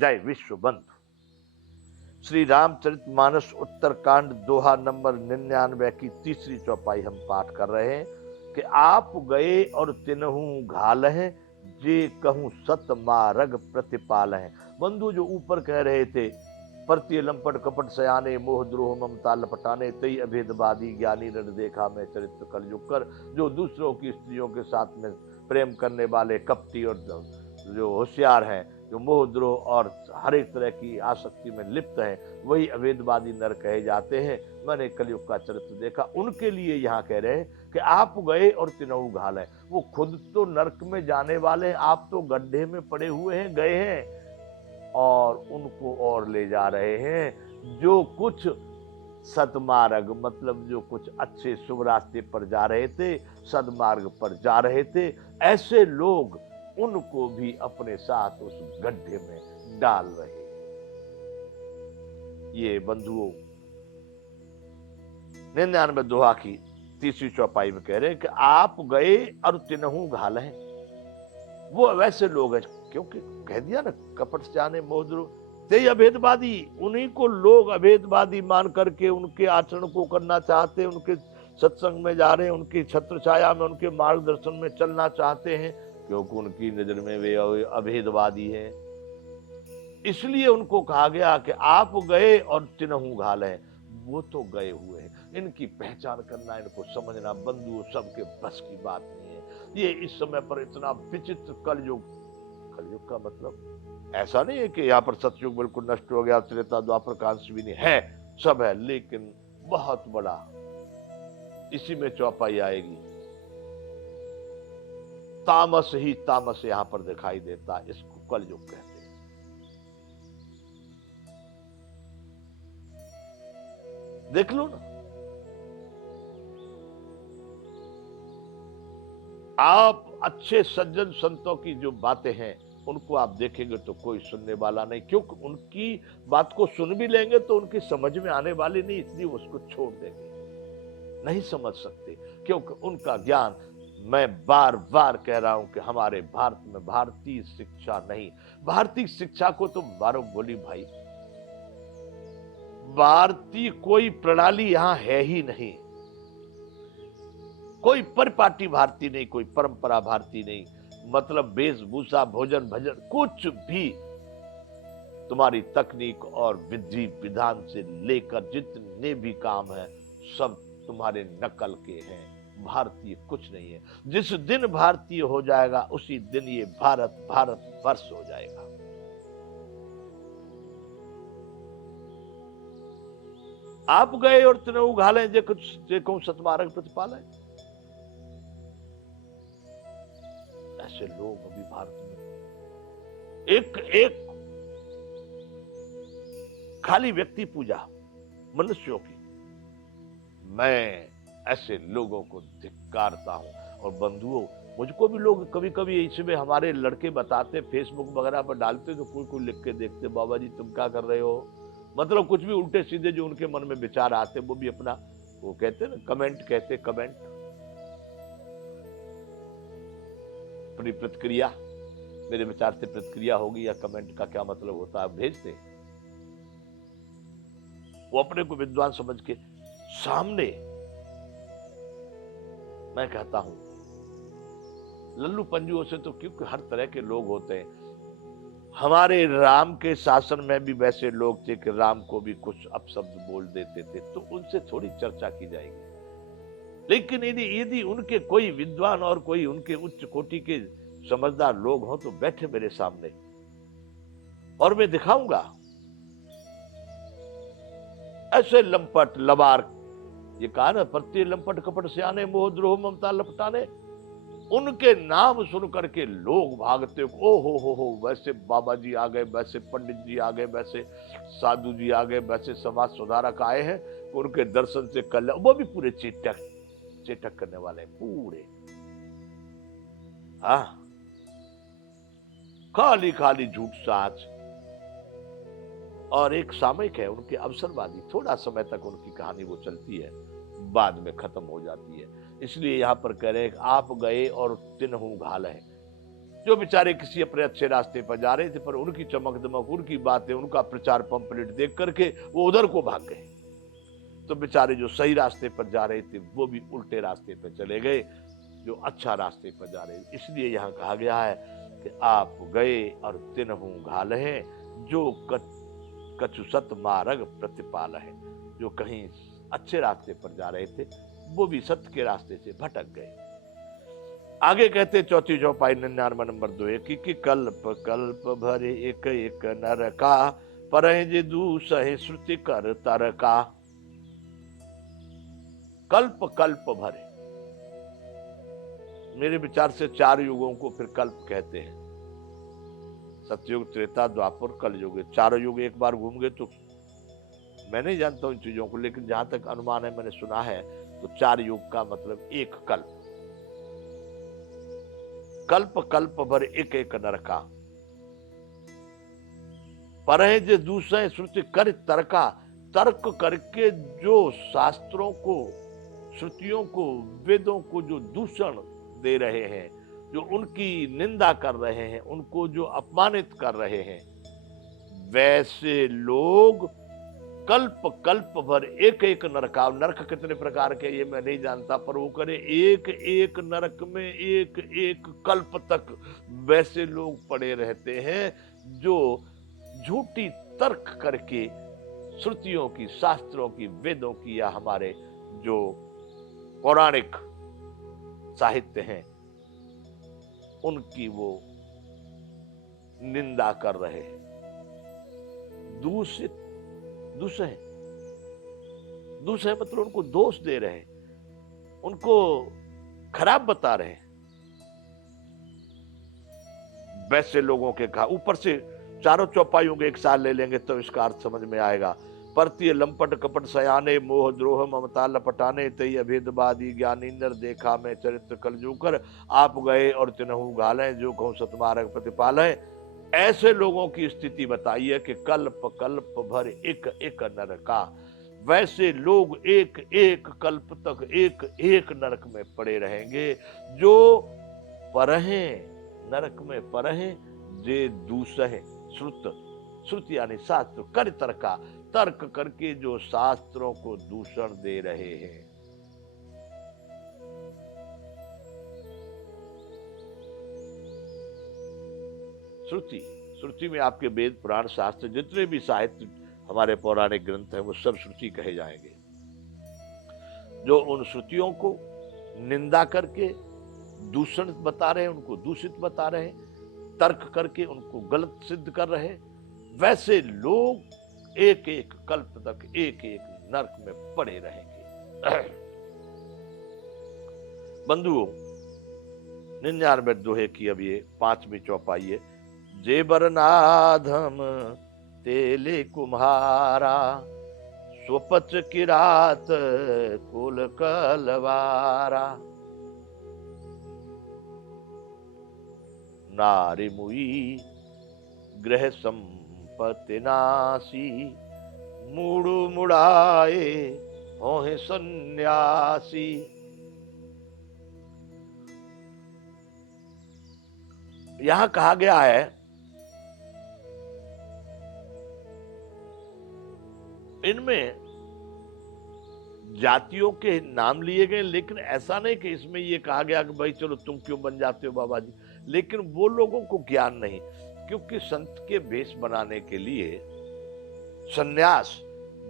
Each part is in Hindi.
जय विश्व बंधु। श्री रामचरितमानस उत्तरकांड दोहा नंबर 99 की तीसरी चौपाई हम पाठ कर रहे हैं कि आप गए और तिनहु घाल हैं, जे कहूं सत मारग प्रतिपाल हैं। बंधु जो ऊपर कह रहे थे, परतीय लंपट कपट सयाने, मोह द्रोह ममता लपटाने, तई अभेदवादी ज्ञानी रट देखा मैं चरित्र कलयुग कर। जो दूसरों की स्त्रियों के साथ में प्रेम करने वाले कपटी और जो होशियार हैं, जो मोह द्रोह और हर एक तरह की आसक्ति में लिप्त हैं, वही अभेदवादी नर कहे जाते हैं। मैंने कलयुग का चरित्र देखा। उनके लिए यहाँ कह रहे हैं कि आप गए और तिनहु घाल हैं। वो खुद तो नरक में जाने वाले हैं, आप तो गड्ढे में पड़े हुए हैं, गए हैं और उनको और ले जा रहे हैं। जो कुछ सदमार्ग मतलब जो कुछ अच्छे शुभ रास्ते पर जा रहे थे, सदमार्ग पर जा रहे थे, ऐसे लोग उनको भी अपने साथ उस गड्ढे में डाल रहे हैं। ये बंधुओं 99 दोहा की तीसरी चौपाई में कह रहे हैं कि आप गए और तिनहु घाल हैं। वो वैसे लोग हैं, क्योंकि कह दिया ना, कपट जाने मोह ते अभेदवादी, उन्हीं को लोग अभेदवादी मान करके उनके आचरण को करना चाहते हैं, उनके सत्संग में जा रहे हैं, उनकी छत्र छाया में, उनके मार्गदर्शन में चलना चाहते हैं, क्योंकि उनकी नजर में वे अभेदवादी हैं। इसलिए उनको कहा गया कि आप गए और तिनहु घाल हैं। वो तो गए हुए हैं, इनकी पहचान करना, इनको समझना बंधुओं सबके बस की बात नहीं है। ये इस समय पर इतना विचित्र कलयुग का मतलब ऐसा नहीं है कि यहाँ पर सतयुग बिल्कुल नष्ट हो गया, त्रेता द्वापर का अंश भी नहीं है, सब है, लेकिन बहुत बड़ा इसी में चौपाई आएगी। तामस ही तामस यहां पर दिखाई देता, इसको कलयुग कहते हैं। देख लो ना, आप अच्छे सज्जन संतों की जो बातें हैं उनको आप देखेंगे तो कोई सुनने वाला नहीं, क्योंकि उनकी बात को सुन भी लेंगे तो उनकी समझ में आने वाली नहीं, इसलिए उसको छोड़ देंगे, नहीं समझ सकते, क्योंकि उनका ज्ञान, मैं बार बार कह रहा हूं कि हमारे भारत में भारतीय शिक्षा नहीं। भारतीय शिक्षा को तो मारो गोली भाई, भारतीय कोई प्रणाली यहां है ही नहीं, कोई परिपाटी भारतीय नहीं, कोई परंपरा भारतीय नहीं, मतलब वेशभूषा भोजन भजन कुछ भी, तुम्हारी तकनीक और विधि विधान से लेकर जितने भी काम है सब तुम्हारे नकल के हैं, भारतीय कुछ नहीं है। जिस दिन भारतीय हो जाएगा उसी दिन ये भारत भारत वर्ष हो जाएगा। आप गए और तिनहु घाले, जे कुछ देखो सतमार्ग प्रतिपाल है। ऐसे लोग अभी भारत में एक एक खाली व्यक्ति पूजा मनुष्यों की, मैं ऐसे लोगों को धिक्कारता हूं। और बंधुओं, मुझको भी लोग कभी कभी इसमें हमारे लड़के बताते, फेसबुक वगैरह पर डालते, तो कोई कोई लिख के देखते, बाबा जी तुम क्या कर रहे हो, मतलब कुछ भी उल्टे सीधे जो उनके मन में विचार आते, वो भी अपना वो कहते ना कमेंट, कहते कमेंट, अपनी प्रतिक्रिया, मेरे विचार से प्रतिक्रिया होगी या कमेंट का क्या मतलब होता है, भेजते। वो अपने को विद्वान समझ के सामने, मैं कहता हूं लल्लू पंजुओं से तो, क्योंकि हर तरह के लोग होते हैं। हमारे राम के शासन में भी वैसे लोग थे कि राम को भी कुछ अपशब्द बोल देते थे, तो उनसे थोड़ी चर्चा की जाएगी। लेकिन यदि उनके कोई विद्वान और कोई उनके उच्च कोटि के समझदार लोग हों तो बैठे मेरे सामने और मैं दिखाऊंगा। ऐसे लंपट लबार, ये कहा ना, प्रत्येक लंपट कपट सयाने, मोह द्रोह ममता लपटाने, उनके नाम सुन करके लोग भागते, ओ हो, वैसे बाबा जी आ गए, वैसे पंडित जी आ गए, वैसे साधु जी आ गए, वैसे समाज सुधारक आए हैं, उनके दर्शन से कल्याण, वो भी पूरे चेटक करने वाले पूरे, हाँ, खाली खाली झूठ साच। और एक सामयिक है उनके, अवसरवादी, थोड़ा समय तक उनकी कहानी वो चलती है, बाद में खत्म हो जाती है। इसलिए यहां पर कह रहे हैं आप गए और तिनहु घाल हैं। जो बेचारे किसी अपने अच्छे रास्ते पर जा रहे थे, पर उनकी चमक दमक, उनकी बातें, उनका प्रचार पंपलेट देख करके वो उधर को भाग गए। तो बेचारे जो सही रास्ते पर जा रहे थे वो भी उल्टे रास्ते पर चले गए, जो अच्छा रास्ते पर जा रहे थे। इसलिए यहाँ कहा गया है कि आप गए और तिन्हु घालहें, जो कछु सत मार्ग प्रतिपाल है। जो कहीं अच्छे रास्ते पर जा रहे थे वो भी सत्य के रास्ते से भटक गए। आगे कहते चौथी चौपाई 99 नंबर 2 कि कल्प कल्प भरे एक एक नरका, परहि जे दूसहि श्रुति कर तरका। कल्प कल्प भरे, मेरे विचार से 4 युगों को फिर कल्प कहते हैं। सतयुग, त्रेता, द्वापर, कलयुग, 4 युग एक बार घूम गए। तो मैं नहीं जानता हूं इन चीजों को, लेकिन जहां तक अनुमान है, मैंने सुना है, तो 4 युग का मतलब एक कल्प। कल्प कल्प भर एक एक नरका, परहि जे दूसरे श्रुति कर तर्का। तर्क करके जो शास्त्रों को, श्रुतियों को, वेदों को जो दूषण दे रहे हैं, जो उनकी निंदा कर रहे हैं, उनको जो अपमानित कर रहे हैं, वैसे लोग कल्प कल्प भर एक एक नरका। नरक कितने प्रकार के ये मैं नहीं जानता, पर वो करे एक एक नरक में एक एक कल्प तक वैसे लोग पड़े रहते हैं, जो झूठी तर्क करके श्रुतियों की, शास्त्रों की, वेदों की, या हमारे जो पौराणिक साहित्य हैं उनकी वो निंदा कर रहे हैं। दूषित, दूसरे दूसरे मतलब उनको दोष दे रहे हैं, उनको खराब बता रहे हैं। वैसे लोगों के कहा, ऊपर से 4 चौपाइयों के एक साल ले लेंगे तो इसका अर्थ समझ में आएगा। परतीय लंपट कपट सयाने, मोह द्रोह ममता लपटाने, तई अभेदवादी ज्ञानी नर देखा में चरित्र कलजूकर। आप गए और तिन्हु घालें, जो कहूं सतमार्ग प्रतिपालें। ऐसे लोगों की स्थिति बताइए कि कल्प कल्प भर एक एक नरका। वैसे लोग एक एक कल्प तक एक एक नरक में पड़े रहेंगे, जो परहें, नरक में परहें, जे दूसहे श्रुत, श्रुत यानी शास्त्र, कर तर्का, तर्क करके जो शास्त्रों को दूषण दे रहे हैं। श्रुति, श्रुति में आपके वेद, पुराण, शास्त्र, जितने भी साहित्य हमारे पौराणिक ग्रंथ हैं वो सब श्रुति कहे जाएंगे। जो उन श्रुतियों को निंदा करके दूषण बता रहे हैं, उनको दूषित बता रहे हैं, तर्क करके उनको गलत सिद्ध कर रहे हैं, वैसे लोग एक एक कल्प तक एक एक नरक में पड़े रहेंगे। बंधुओं, 99 दोहे की अब ये 5वीं चौपाई है। जेबर नाधम तेले कुम्हारा, स्वपच किरात कुल कलवारा। नारी मुई ग्रह संपत्ति नासी, मुड़ु मुड़ाए होहे सन्यासी। यहां कहा गया है, इनमें जातियों के नाम लिए गए, लेकिन ऐसा नहीं कि इसमें ये कहा गया कि भाई चलो तुम क्यों बन जाते हो बाबा जी। लेकिन वो लोगों को ज्ञान नहीं, क्योंकि संत के भेष बनाने के लिए सन्यास,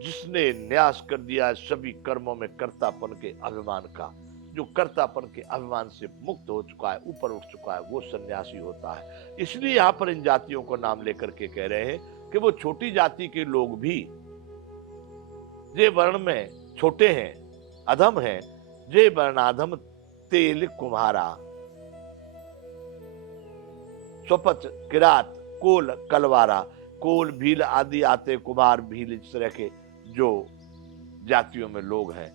जिसने न्यास कर दिया है सभी कर्मों में कर्तापन के अभिमान का, जो कर्तापन के अभिमान से मुक्त हो चुका है, ऊपर उठ चुका है, वो सन्यासी होता है। इसलिए यहां पर इन जातियों को नाम लेकर के कह रहे हैं कि वो छोटी जाति के लोग भी, जे वर्ण में छोटे हैं, अधम हैं, जे वर्णाधम तेल कुम्हारा, स्वपच किरात कोल कलवारा। कोल भील आदि आते, कुम्हार भील, इस तरह के जो जातियों में लोग हैं,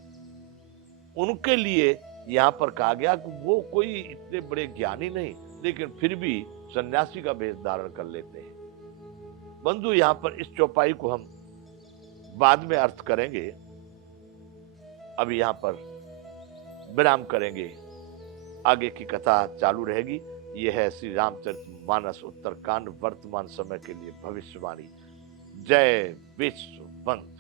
उनके लिए यहां पर कहा गया कि वो कोई इतने बड़े ज्ञानी नहीं, लेकिन फिर भी सन्यासी का वेश धारण कर लेते हैं। बंधु, यहां पर इस चौपाई को हम बाद में अर्थ करेंगे, अभी यहां पर विराम करेंगे, आगे की कथा चालू रहेगी। यह है श्री रामचरितमानस उत्तरकांड वर्तमान समय के लिए भविष्यवाणी। जय विश्व वंदे।